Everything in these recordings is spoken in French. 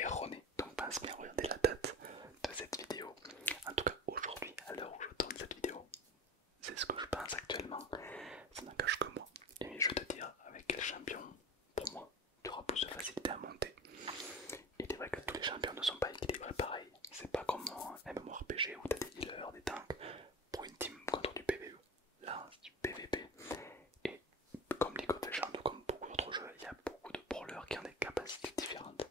erroné. Donc pense bien regarder la date de cette vidéo. En tout cas aujourd'hui, à l'heure où je tourne cette vidéo, c'est ce que je pense actuellement. Ça n'engage que moi. Et je vais te dire avec quel champion, pour moi, tu auras plus de facilité à monter. Il est vrai que tous les champions ne sont pas équilibrés pareil. C'est pas comme un MMORPG où tu as des healers, des tanks pour une team contre du PvE. Là, c'est du PvP. Et comme League of Legends ou comme beaucoup d'autres jeux, il y a beaucoup de brawlers qui ont des capacités différentes,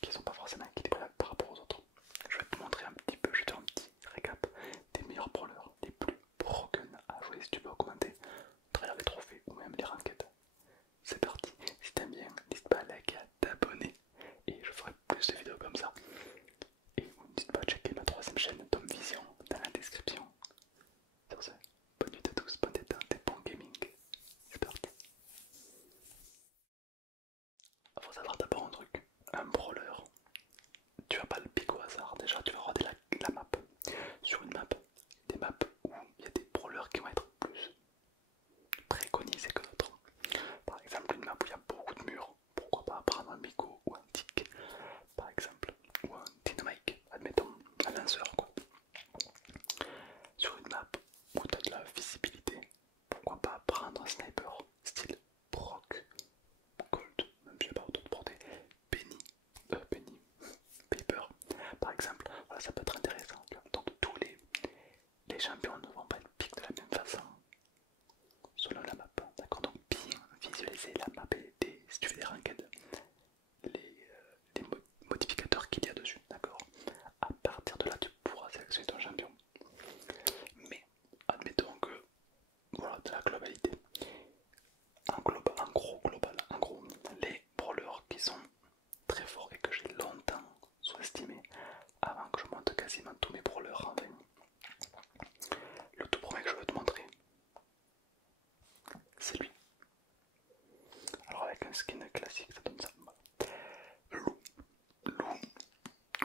qui sont pas forcément équilibrées par rapport aux autres. Je vais te montrer un petit peu, je vais te faire un petit récap des meilleurs brawlers, les plus broken à jouer si tu veux augmenter à travers les trophées ou même les ranked. C'est parti, si t'aimes bien, n'hésite pas à liker, à t'abonner et je ferai plus de vidéos comme ça. Et n'hésite pas à checker ma troisième chaîne Tom Vision dans la description. Sur ce, bonne nuit à tous, bonne détente et bon gaming. C'est parti. Faut savoir d'abord un truc, un brawler, tu vas pas le piquer au hasard. Déjà tu vas regarder la map. Sur une map, des maps où il y a des brawlers qui vont être plus préconisés que d'autres. Par exemple une map où il y a beaucoup de murs, pourquoi pas prendre un Miko ou un Tick par exemple, ou un Dynamite, admettons, un lanceur quoi. Sur une map où tu as de la visibilité, pourquoi pas prendre un sniper style Brock, Colt, même si j'ai pas autant de portée, Penny, Penny, Paper par exemple. Voilà, ça peut être intéressant. Donc tous les champions ne vont pas être piqués de la même façon selon la map, d'accord. Donc bien visualiser la map et si tu fais des ranked, les modificateurs qu'il y a dessus, d'accord. À partir de là tu pourras sélectionner ton champion. Mais admettons que voilà, de la globalité. En gros, les brawlers qui sont très forts et que j'ai longtemps sous-estimé avant que je monte quasiment tous mes brawlers en 20. Le tout premier que je veux te montrer, c'est lui. Alors avec un skin classique, ça donne ça. Lou. Lou.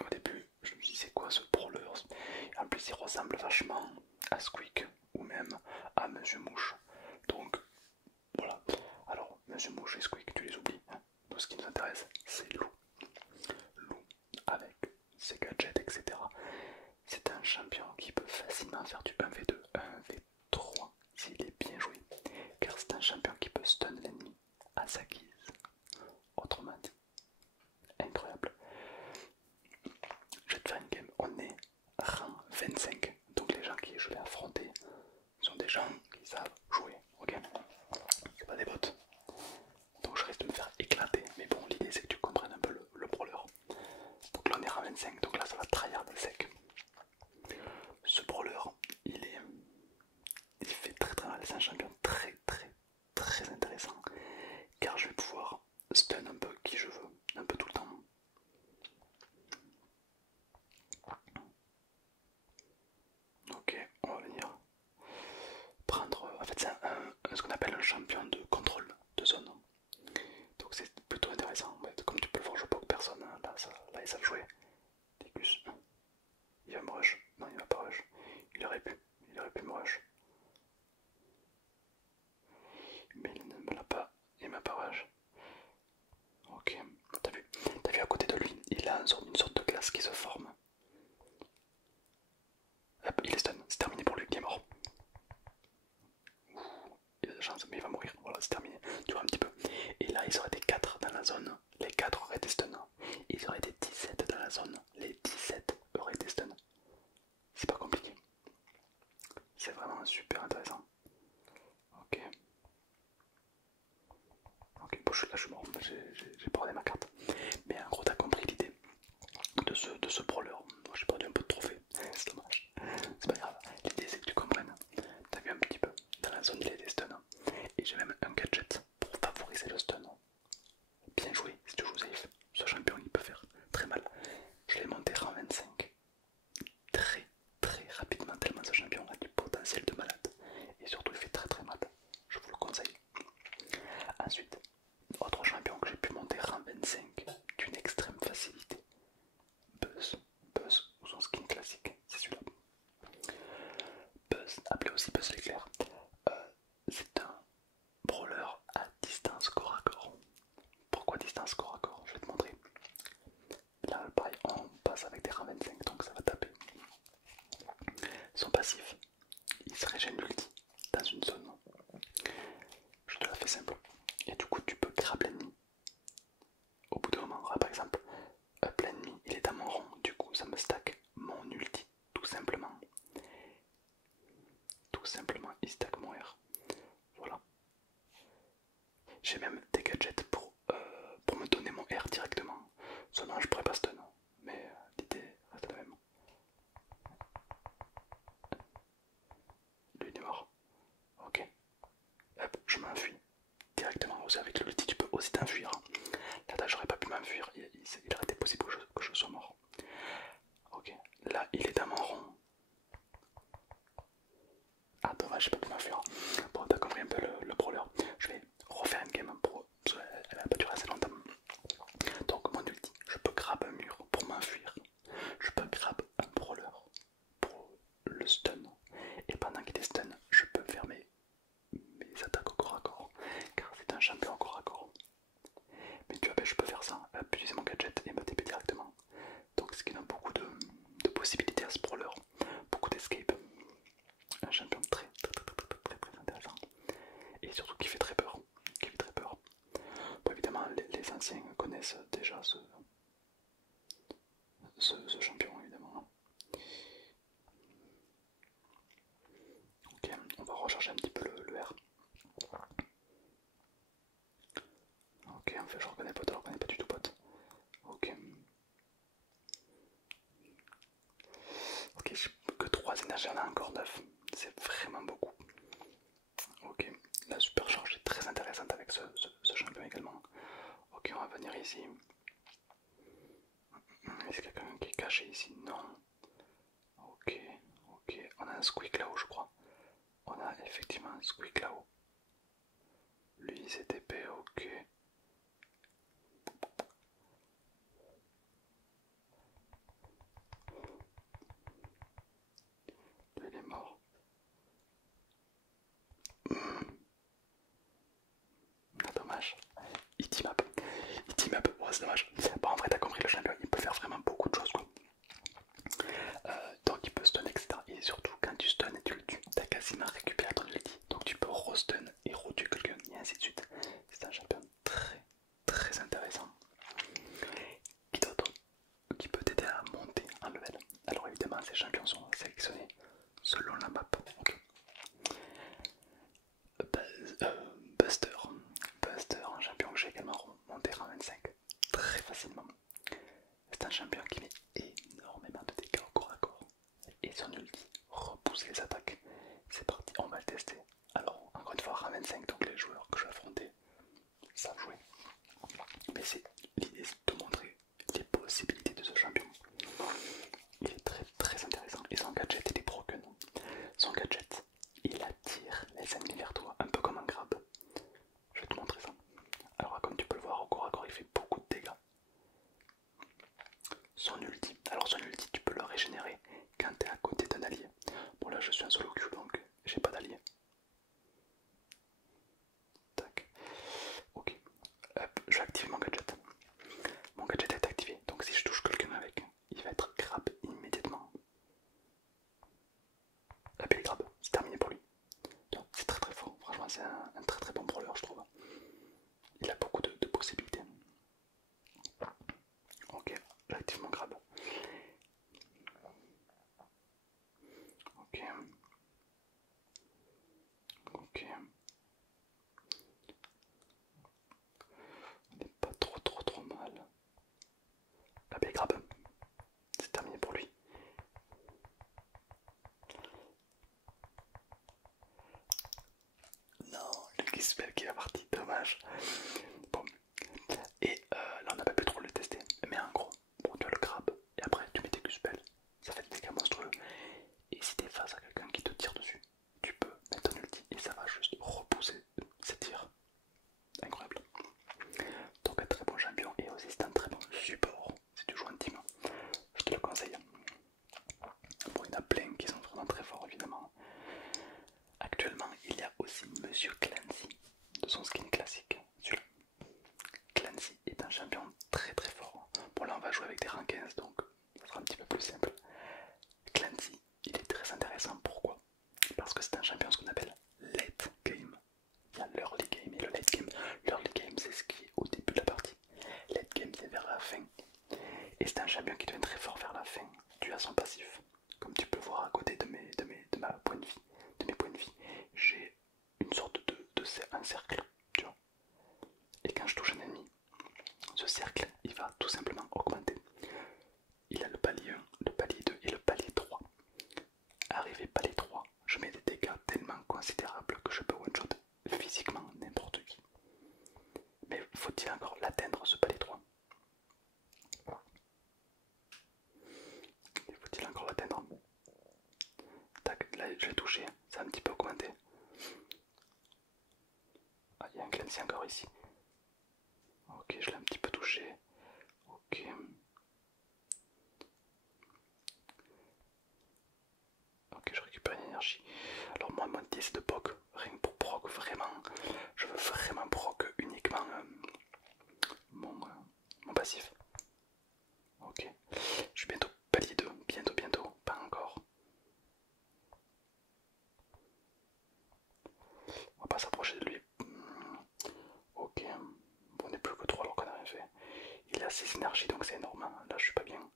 Au début, je me suis dit c'est quoi ce brawler? En plus il ressemble vachement à Squeak ou même à Monsieur Mouche. Donc voilà. Alors Monsieur Mouche et Squeak, tu les oublies. Hein. Tout ce qui nous intéresse, c'est Lou. Lou avec ses gadgets, etc. C'est un champion qui peut facilement faire du 1v2, 1v3 s'il est bien joué. Car c'est un champion qui peut stun l'ennemi à sa guise. Autrement dit, incroyable. Je vais te faire une game. On est rang 25. Donc les gens qui je vais affronter sont des gens qui savent jouer. Ok, c'est pas des bots. Donc je risque de me faire éclater. Mais bon, l'idée c'est que tu comprennes un peu le brawler. Donc là on est rang 25. Donc là ça va tryhard sec. Ce brawler, il fait très très mal. C'est un champion très intéressant. Car je vais pouvoir stun un peu qui je veux. Un peu tout le temps. Ok, on va venir prendre. En fait, c'est ce qu'on appelle un champion de contrôle de zone. Donc, c'est plutôt intéressant. Ouais, comme tu peux le voir, je poke personne. Hein. Là, ils savent jouer. Dégus. Il va me rush. Non, il va pas rush. Il aurait pu me rush. Mais il ne me l'a pas. Il m'a pas rush. Ok, t'as vu à côté de lui, il a une sorte de glace qui se forme. Hop, il est stun, c'est terminé pour lui, il est mort. Il a de la chance, mais il va mourir, voilà, c'est terminé. Tu vois un petit peu. Et là, ils auraient été 4 dans la zone, les 4 auraient été stun. Ils auraient été 17 dans la zone, les 17 auraient été stun. C'est pas compliqué. C'est vraiment super intéressant. Ok. Ok, bon, là je suis mort, j'ai pas regardé ma carte. Mais en gros, t'as compris l'idée de ce brawler. Moi j'ai perdu un peu de trophée, c'est dommage. C'est pas grave, l'idée c'est que tu comprennes. T'as vu un petit peu, dans la zone il y a des stuns. Et j'ai même un gadget pour favoriser le stun. Bien joué si tu joues safe. Ce champion il peut faire très mal. Je l'ai monté en 25 très rapidement, tellement ce champion a du potentiel de malade. Et surtout il fait très mal. Je vous le conseille. Ensuite, autre champion que j'ai pu monter rang 25 d'une extrême facilité. Buzz ou son skin classique, c'est celui-là. Buzz, appelé aussi Buzz l'éclair. C'est un brawler à distance corps à corps. j'ai même des gadgets pour me donner mon R directement. Seulement je pourrais pas stun, mais l'idée reste la même. Lui il est mort. Ok. Hop, je m'enfuis directement aussi avec l'ulti, tu peux aussi t'enfuir. Là j'aurais pas pu m'enfuir, il aurait été possible que je sois mort. Ok, là il est dans mon rond. Ah dommage, j'ai pas pu m'enfuir. Bon t'as compris un peu le brawler. Je vais refaire une game pro, parce qu'elle a pas duré assez longtemps. Donc mon ulti, je peux grab un mur pour m'enfuir. Je peux grab un brawler pour le stun. Et pendant qu'il est stun, je peux faire mes attaques au corps à corps. Car c'est un champion au corps à corps. Mais tu vois, ben, je peux faire ça, utiliser mon gadget et me TP directement. Donc ce qui donne beaucoup de possibilités à ce brawler. Beaucoup d'escape. Un champion très intéressant. Et surtout qui fait très peur. Qui fait très peur. Bon, évidemment, les anciens connaissent déjà ce champion, évidemment. Ok, on va recharger un petit peu le R. Ok, en fait, je reconnais pas du tout pote. Ok. Ok, j'ai que 3 énergies, on a encore 9. C'est vraiment beaucoup. Ok, la supercharge est très intéressante avec ce champion également. Ok, on va venir ici. Est-ce qu'il y a quelqu'un qui est caché ici? Non. Ok, ok, on a un squeak là-haut, je crois. On a effectivement un squeak là-haut. Lui, c'est TP, ok. Lui, il est mort. Ah, dommage. Il team up. Il team up. Ouais, c'est dommage. Bon, en vrai, t'as compris, le champion, il peut faire vraiment beaucoup de choses, quoi. Donc, il peut stun, etc. Et surtout, quand tu stun et tu le tues, t'as quasiment récupéré ton ulti. Donc, tu peux re-stun et re-tuer quelqu'un, et ainsi de suite. C'est un champion très intéressant. Qui d'autre qui peut t'aider à monter en level? Alors, évidemment, ces champions sont sélectionnés selon la map. Okay. Buster. Buster, un champion que j'ai également remonté en 25 très facilement. C'est un champion qui met énormément de dégâts au corps à corps. Et son ulti repousse les attaques. C'est parti, on va le tester. Alors, encore une fois, rang 25, donc les joueurs que je vais affronter savent jouer. Mais c'est l'idée, c'est de te montrer les possibilités de ce champion. Il est très intéressant. Et son gadget, il est broken. Son gadget, il attire les ennemis vers toi, un peu comme un crabe. Je vais te montrer ça. Alors, comme tu peux le voir, au corps à corps, il fait beaucoup de dégâts. Son ulti, alors son ulti, tu peux le régénérer quand tu es à côté d'un allié. Bon, là, je suis un solo queue, donc j'ai pas d'allié. Tac. Ok. Hop, je vais activer mon gadget. Mon gadget est activé, donc si je touche quelqu'un avec, il va être grab immédiatement. La belle grab, c'est terminé pour lui. C'est très fort, franchement c'est un très bon brawler je trouve. Il a beaucoup de possibilités. Ok, j'active mon grab. Ok. Ok. On n'est pas trop mal. La belle grab, c'est terminé pour lui. Non, le Kispel qui est parti, dommage. Bon, et là on n'a pas pu trop le tester, mais en gros, bon, tu as le grab, et après tu mets tes Q-spells, ça fait des dégâts monstrueux. Et si t'es face à quelqu'un qui te tire dessus, tu peux mettre ton ulti et ça va juste repousser ses tirs. Incroyable. Donc un très bon champion et aussi c'est un très bon support si tu joues en team. je touche un ennemi, ce cercle il va tout simplement augmenter. Il a le palier 1, le palier 2 et le palier 3. Arrivé palier 3, je mets des dégâts tellement considérables que je peux one-shot physiquement n'importe qui. Mais faut-il encore l'atteindre ce palier 3? Faut-il encore l'atteindre? Tac, là je l'ai touché, ça a un petit peu augmenté. Ah, il y a un cleansing encore ici. Ok, je l'ai un petit peu touché. Ok. Ok, je récupère une énergie. Alors moi, mon idée c'est de proc, rien que pour proc, vraiment. Je veux vraiment proc uniquement mon passif. Ok. Je suis bientôt palier 2. Bientôt. Pas encore. On va pas s'approcher de lui. Ok. On n'est plus que 3 alors qu'on n'a rien fait. Il a 6 énergies donc c'est énorme. Là je suis pas bien.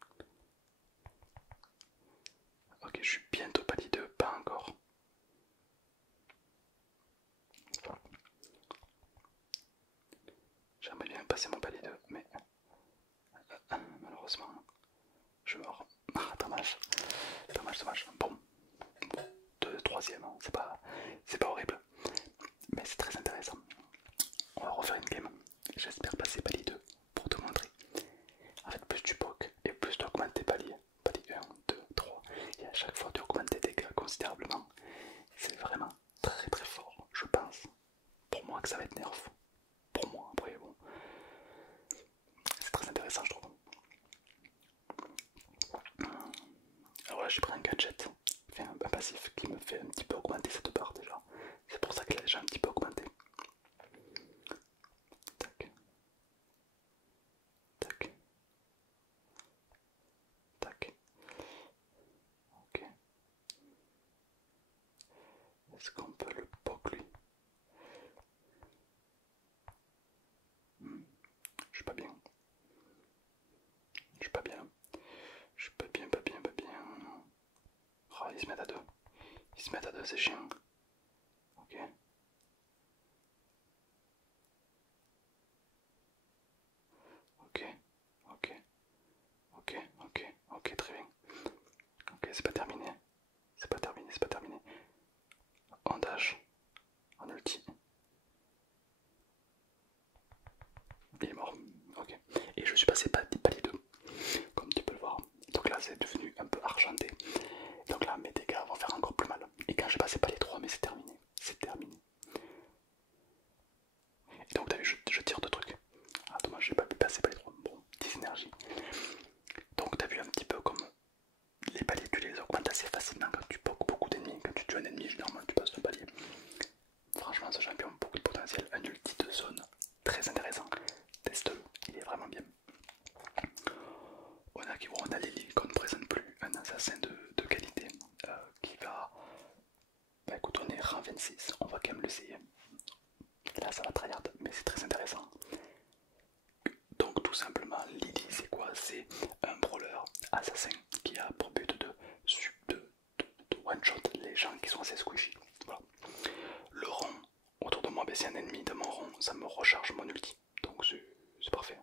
Ok, je suis bientôt palier 2. Pas encore. J'aimerais bien passer mon palier 2, mais malheureusement, je meurs. Ah, dommage. Bon, troisième, hein. C'est pas horrible, mais c'est très intéressant. On va refaire une game. J'espère passer palier 2 pour te montrer. En fait, plus tu poques et plus tu augmentes tes paliers. Palier 1, 2, 3. Et à chaque fois, tu augmentes tes dégâts considérablement. C'est vraiment très fort, je pense. Pour moi, que ça va être nerf. Pour moi, après, bon. C'est très intéressant, je trouve. Alors là, j'ai pris un gadget, enfin, un passif qui me fait un petit peu augmenter cette barre déjà. C'est pour ça qu'elle a déjà un petit peu augmenté. Tac, tac, tac. Ok. Est-ce qu'on peut le poke lui? Je suis pas bien. Je suis pas bien. Je suis pas bien, pas bien. Oh, ils se mettent à deux. Ils se mettent à deux, c'est chiant. Ok. Ok. Ok. Ok. Ok. Ok, très bien. Ok, c'est pas terminé. C'est pas terminé. En dash. En ulti. Il est mort. Ok. Et je suis passé palier 2. Comme tu peux le voir. Donc là c'est devenu un peu argenté. Donc là mes dégâts vont faire encore plus mal. Et quand j'ai passé palier 3, mais c'est terminé. C'est terminé. Et donc t'as vu, je tire deux trucs. Ah dommage, j'ai pas pu passer palier 3. Bon, 10 énergies. Donc t'as vu un petit peu comme les paliers tu les augmentes assez facilement quand tu pokes beaucoup d'ennemis. Quand tu tues un ennemi, généralement tu passes le palier. Franchement ce champion a beaucoup de potentiel. Un ulti de zone. Très intéressant. Teste-le, il est vraiment bien. On a Lily qu'on ne présente plus, un assassin de qualité qui va. Bah écoute, on est rang 26, on va quand même l'essayer. Là ça va tryhard, mais c'est très intéressant. Donc tout simplement, Lily c'est quoi? C'est un brawler assassin qui a pour but de one-shot les gens qui sont assez squishy. Voilà. Le rond, autour de moi, ben, c'est un ennemi de mon rond, ça me recharge mon ulti. Donc c'est parfait.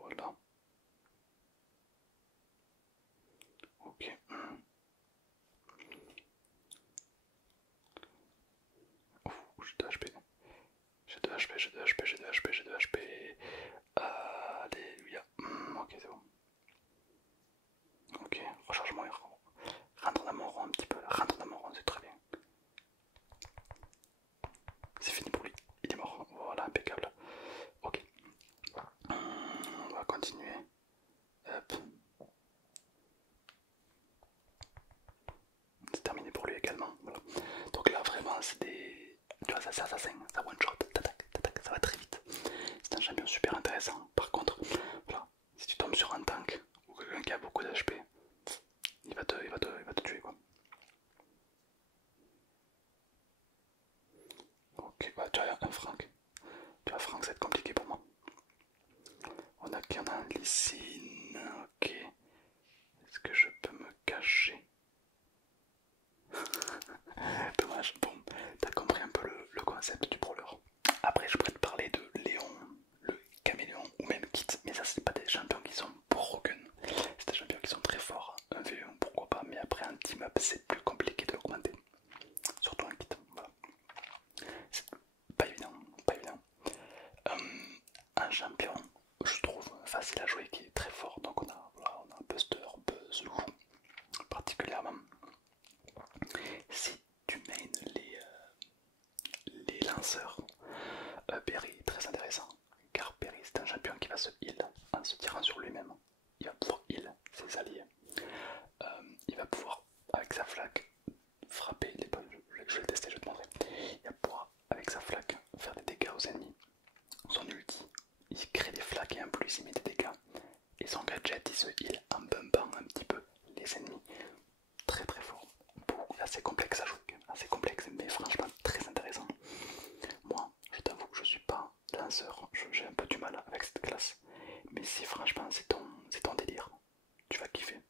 Voilà. Ok. J'ai 2 HP. J'ai 2 HP, j'ai 2 HP, j'ai 2 HP, j'ai 2 HP. Alléluia. Ok, c'est bon. Ok, recharge-moi. Rentre dans mon rond un petit peu. Rentre dans mon rond, c'est très bien. C'est fini pour lui. Il est mort. Voilà, impeccable. Ok. On va continuer. Hop. C'est terminé pour lui également. Voilà. Donc là, vraiment, c'est des. Tu vois, ça c'est assassin. Ça one shot. Tac, ça va très vite. C'est un champion super intéressant. Par contre, voilà, si tu tombes sur un tank ou quelqu'un qui a beaucoup d'HP, il va te tuer quoi. Ok, bah tu as un Franck. Tu as Franck, ça va être compliqué pour moi. On a qui? On a un Lysine. Ok. Est-ce que je peux me cacher? Dommage. Bon, t'as compris un peu un champion, je trouve, facile à jouer, qui est très fort. Donc voilà, on a Buster, Buzz, Lou, particulièrement. Si tu mains les lanceurs, Perry, très intéressant, car Perry c'est un champion qui va se heal en se tirant sur lui-même. Il va pouvoir heal ses alliés. Il va pouvoir, avec sa flaque, frapper les balles. Je vais le tester, je vais te montrer. Il va pouvoir, avec sa flaque, faire des dégâts aux ennemis. Son ulti, il crée des flaques et en plus il met des dégâts. Et son gadget, il se heal en bumpant un petit peu les ennemis. Très très fort. Assez complexe à jouer, assez complexe, mais franchement très intéressant. Moi, je t'avoue que je suis pas lanceur, j'ai un peu du mal avec cette classe. Mais si franchement c'est ton délire, tu vas kiffer.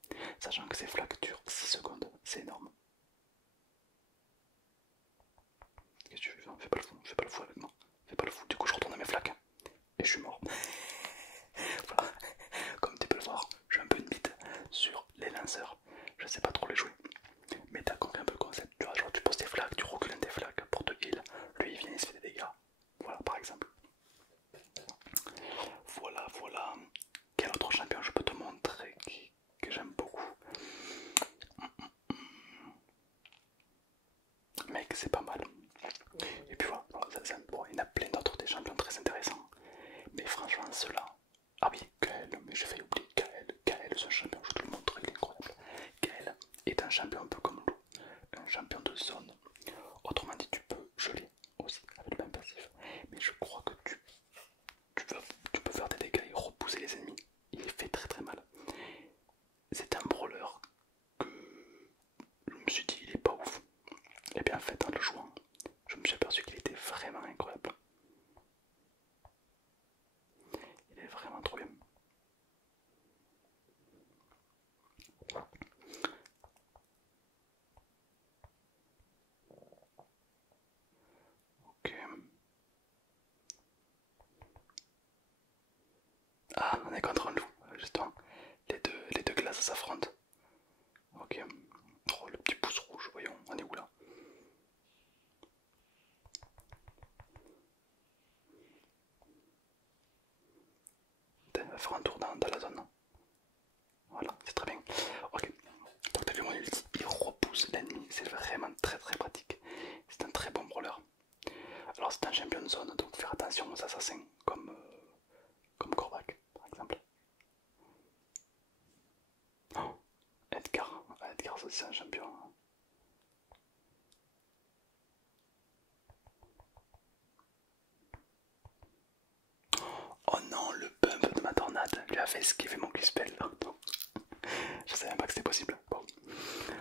Sachant que ces flaques durent 6 secondes, c'est énorme. Qu'est-ce que tu fais? Fais pas le fou avec moi. Fais pas le fou. Du coup, je retourne à mes flaques et je suis mort. Voilà. Comme tu peux le voir, j'ai un peu une bite sur les lanceurs. Je sais pas trop les jouer. Mais t'as compris un peu le concept. Tu vois, genre tu poses tes flaques, tu recules un des flaques pour te heal. Lui, il vient, il se fait des dégâts. Voilà, par exemple. Voilà, voilà. Quel autre champion je peux te montrer que j'aime beaucoup? Mec, c'est pas mal. Et puis voilà, bon, il y en a plein d'autres des champions très intéressants. Mais franchement, ceux-là. Ah oui, Kael, mais j'ai failli oublier Kael. Kael, c'est un champion, je te le montre, il est incroyable. Kael est un champion un peu comme Lou, un champion de zone. Autrement dit, tu peux geler aussi avec le même passif. Mais je crois que tu peux faire des dégâts et repousser les ennemis. Il fait très très mal. C'est un brawler que je me suis dit, il est pas ouf. Et bien en fait, en le jouant, je me suis aperçu qu'il était vraiment incroyable. Il est vraiment trop bien. Ok. Ah, on est contre un loup, justement. Les deux classes s'affrontent. Ok. Oh, le petit pouce rouge, voyons, on est où là? On va faire un tour dans la zone. Voilà, c'est très bien. Ok. Donc t'as vu mon ulti, il repousse l'ennemi, c'est vraiment très très pratique. C'est un très bon brawler. Alors c'est un champion de zone, donc faire attention aux assassins comme Korvac par exemple. Oh, Edgar, Edgar c'est un champion. Oh non, le bump de ma tornade lui a fait esquiver mon Q-spell. Je savais même pas que c'était possible. Bon,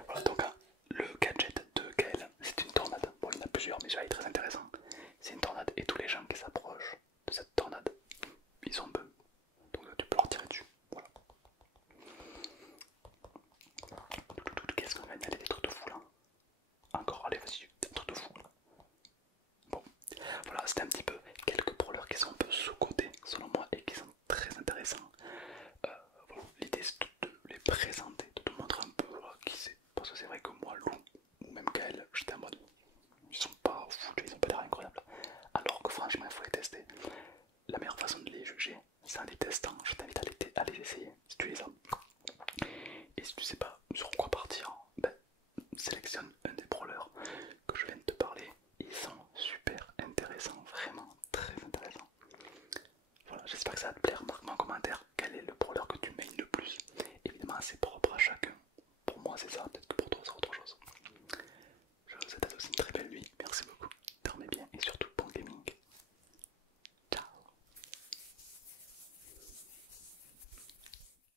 voilà donc hein, le gadget de Kael, c'est une tornade. Bon, il y en a plusieurs, mais celui-là est très intéressant. C'est une tornade et tous les gens qui s'approchent de cette tornade, ils sont bump. Donc là, tu peux leur tirer dessus. Voilà. Qu'est-ce qu'on va y aller des trucs de fou là? Encore, allez, vas-y, un truc de fou. Bon, voilà, c'était un petit peu quelques brawlers qui sont un peu sous-cotés selon moi et qui sont très intéressants. Voilà, l'idée c'est de les présenter, de te montrer un peu voilà, qui c'est. Parce que c'est vrai que moi, Lou ou même Kael, j'étais en mode ils sont pas fous, ils ont pas l'air incroyables. Alors que franchement, il faut les tester. La meilleure façon de les juger, c'est en les testant. Je t'invite à les essayer si tu les as. Et si tu sais pas sur quoi partir, ben, sélectionne un des brawlers que je viens de te parler. Ils sont super intéressants, vraiment très intéressants. Voilà, j'espère que ça va te plaire. Marque-moi en commentaire quel est le brawler que tu mains le plus. Évidemment, c'est propre à chacun. Pour moi, c'est ça. Peut-être que